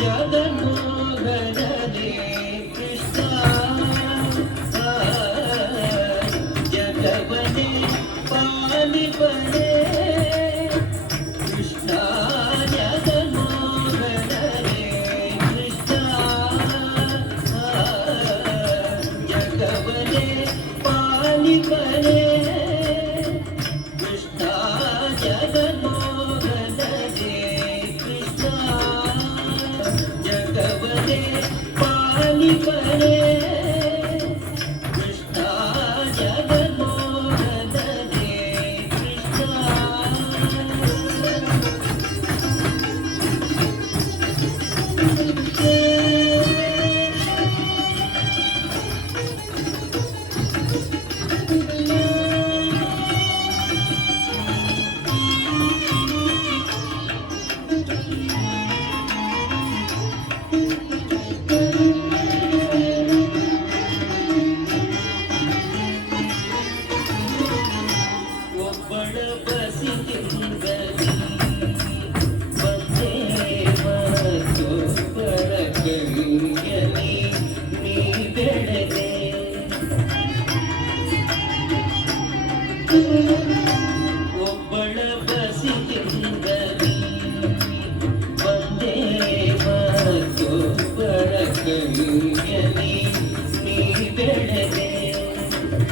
ಜಗನ್ಮೋಹನನೇ ಕೃಷ್ಣ ಜಗವನೇ ಪಾಲಿಪನೇ ಕೃಷ್ಣ ಜಗನ್ಮೋಹನನೇ ಕೃಷ್ಣ ಜಗವನೇ ಪಾಲಿಪನೇ ಕೃಷ್ಣ ಜಗನ್ಮೋಹನನೇ ಕೃಷ್ಣ ಜಗವನೇ ಪಾಲಿಪನೇ ಕೃಷ್ಣ ಜಗನ್ಮೋಹನನೇ ಕೃಷ್ಣ ಒಬ್ಬಳ ಬಸಿಗೆಂದಲಿ ಬಂದೇ ಮತ್ತೊಬ್ಬಳ ಕೈಯಲ್ಲಿ ನೀ ಬೆಳೆದೆ ಒಬ್ಬಳ ಬಸಿಗೆಂದಲಿ ಬಂದೇ ಮತ್ತೊಬ್ಬಳ ಕೈಯಲ್ಲಿ ನೀ ಬೆಳೆದೆ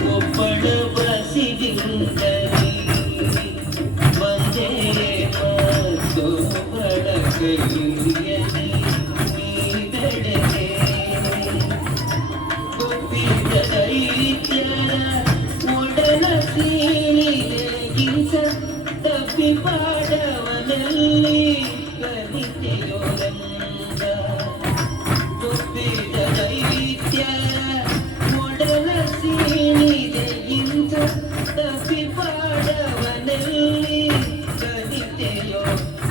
ಒಬ್ಬಳ ಬಸಿಗೆಂದಲಿ ಬಂದೇ ಮತ್ತೊಬ್ಬಳ ಕೈಯಲ್ಲಿ ನೀ ಬೆಳೆದೆ ಒಪ್ಪಿದ ದೈತ್ಯರ ಒಡಲ ಸೀಳಿದೆ ಗಿಂಸ ತಪ್ಪಿ ಪಾಡವನಲ್ಲಿ ಕಲಿತೆಯೋ ರಂಗ ಒಪ್ಪಿದ ದೈತ್ಯರ ಒಡಲ ಸೀಳಿದೆ ಗಿಂಸ ತಪ್ಪಿ ಪಾಡವನಲ್ಲಿ ಕಲಿತೆಯೋ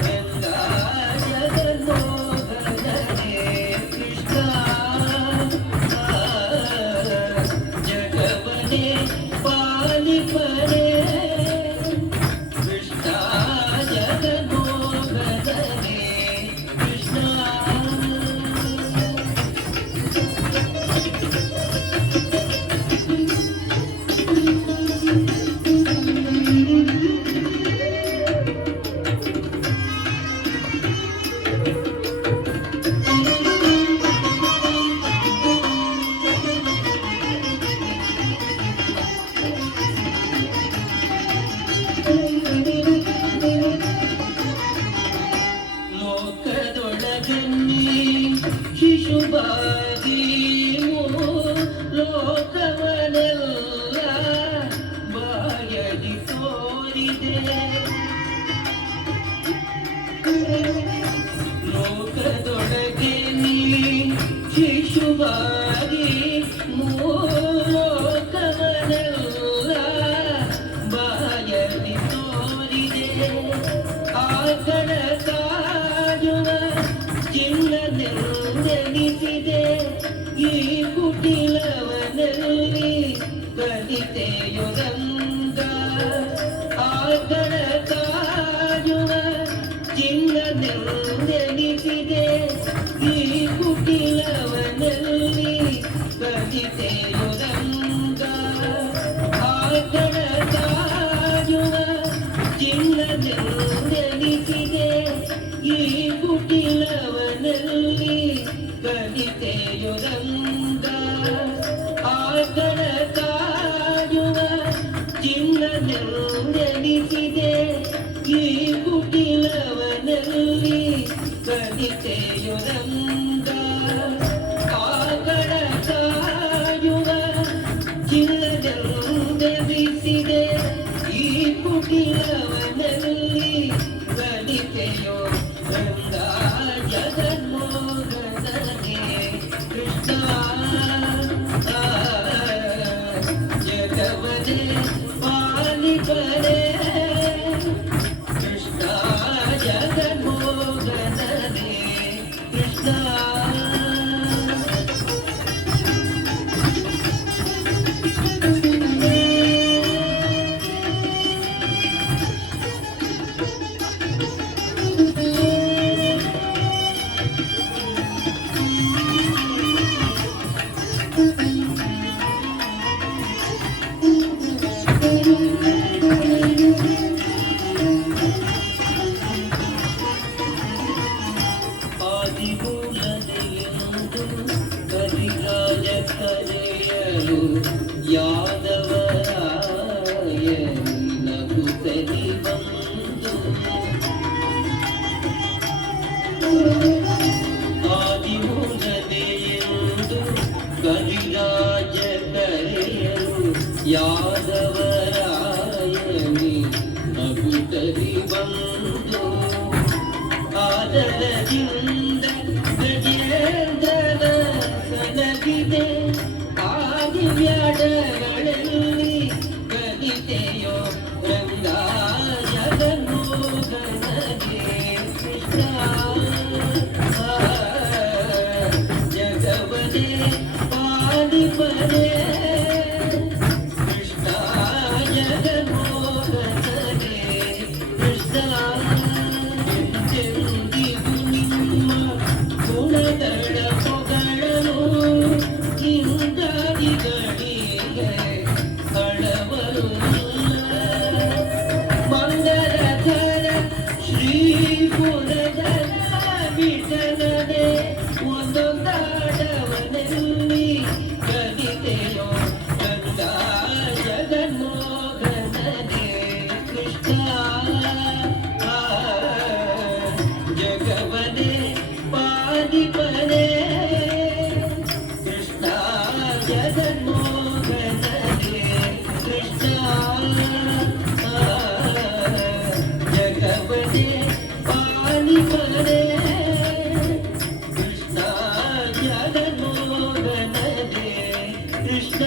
ರಂಗ ಜಗನ್ಮೋಹನನೇ ಕೃಷ್ಣ ಜಗವನೇ ಪಾಲಿಪನೇ ಕೃಷ್ಣ ಜಗನ್ಮೋಹನನೇ ಕೃಷ್ಣ ಲೋಕದೊಳಗನ್ನಿ ಶಿಶುವಾಗಿ ಲೋಕವನೆಲ್ಲ ಬಾಯಲಿ ತೋರಿದೆ ಲೋಕದೊಳಗೆ ನೀ ಶಿಶುವಾಗಿ ಲೋಕವನೆಲ್ಲ ಬಾಯಲಿ ತೋರಿದೆ ಆಕಳ ಕಾಯುವ ಚಿನ್ನನೆಂದೆನಿಸಿದೆ ಈ ಕುಟಿಲವನಲ್ಲಿ ಕಲಿತೆಯೋ ರಂಗ ಆಕಳ ಕಾಯುವ ಚಿನ್ನನೆಂದೆನಿಸಿದೆ ಈ ಕುಟಿಲವನಲ್ಲಿ ಕಲಿತೆಯೋ ರಂಗ ಆಕಳ ಕಾಯುವ ಚಿನ್ನನೆಂದೆನಿಸಿದೆ ಈ ಕುಟಿಲವನಲ್ಲಿ ಕಲಿತೆಯೋ ರಂಗ ಆಕಳ ಕಾಯುವ ಚಿನ್ನನೆಂದೆನಿಸಿದೆ ಈ ಕುಟಿಲವನಲ್ಲಿ ಕಲಿತೆಯೋ ರಂಗ ಆಕಳ ಕಾಯುವ ಚಿನ್ನನೆಂದೆನಿಸಿದೆ ಈ ಕುಟಿಲವನಲ್ಲಿ ಕಲಿತೆಯೋ ರಂಗ ಜಗನ್ಮೋಹನನೇ ಕೃಷ್ಣ ಜಗವನೇ ಪಾಲಿಪನೇ ಕೃಷ್ಣ ಜಗನ್ಮೋಹನನೇ ಕೃಷ್ಣ ಕರಿರಾಜ ಕರೆಯಲು ಯಾದವರಾಯ ನಗುತ್ತಲಿ ಬಂದು ಆದಿಮೂಲದೆಯೆಂದು ಕರಿರಾಜ ಕರೆಯಲು ಯಾದವರಾಯನಿ ನಗುತ್ತಲಿ ಬಂದು ಆದರದಿಂದ ಗಜೇಂದ್ರನ ಸನಗಿದೆ ಆದಿವ್ಯಾಡಗಳಲ್ಲಿ ಕಲಿತೆಯೋ ರಂಗ ಜಗನ್ಮೋಹನಗೆ ಕೃಷ್ಣ ಜಗವನೇ ಪಾಲಿಪನೇ ಕೃಷ್ಣ ಜಗನ್ಮೋಹನಗೆ ಕೃಷ್ಣ ಎಂದೆಂದಿಗೂ ನಿಮ್ಮ ಗುಣಗಳ ಪೊಗಳಲು ಇಂದಾದಿಗಳಿಗೆ ಕಳವರು ಮಂಗಲಧರ ಶ್ರೀಪುರದ ವಿಠಲನೆ ಒಂದೊಂದಾಡವನೆಲ್ಲಿ ಕಲಿತೆಯೋ ಗಂಗ ಜಗನ್ಮೋಹನನೇ ಕೃಷ್ಣ ಜಗವನೇ ಪಾಲಿಪನೇ ಕೃಷ್ಣ ಜಗನ್ಮೋಹನನೇ ಕೃಷ್ಣ ಜಗವನೇ ಪಾಲಿಪನೇ ಕೃಷ್ಣ ಜಗನ್ಮೋಹನನೇ ಕೃಷ್ಣ